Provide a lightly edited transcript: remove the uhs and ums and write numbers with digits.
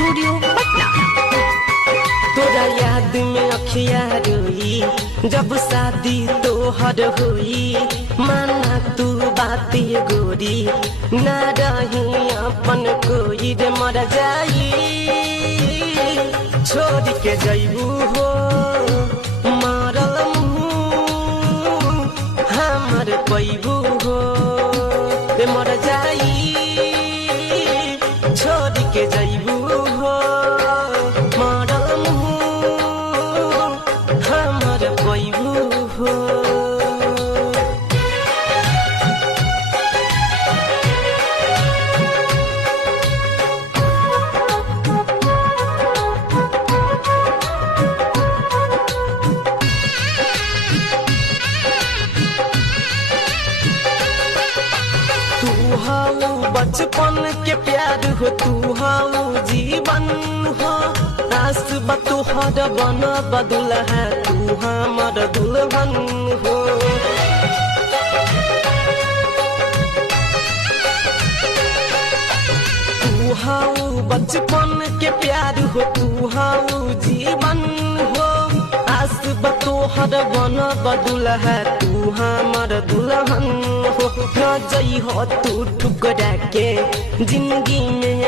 Studio Patna. तोरा याद में अखिया रोई जब शादी तोहर हुई, माना तू बात गोरी ना रही अपन कोई रे मर जाई, छोड़ के जैबू हो मारल मुँह हमर पैबू हो रे मर जाई, छोड़ के जैबू हो मारल मुँह हमर पैबू हो। तू हाउ बचपन के प्यार हो, तू हाउ जीवन हो, आस बतोहर बन बदल है तू हमर दुल्हन हो। तू हाउ बचपन के प्यार हो, तू हाउ जीवन हो, आस बतोहर बन बदल है तू हमर दुल्हन हो। न जई हो तू ठुकरा के जिंदगी में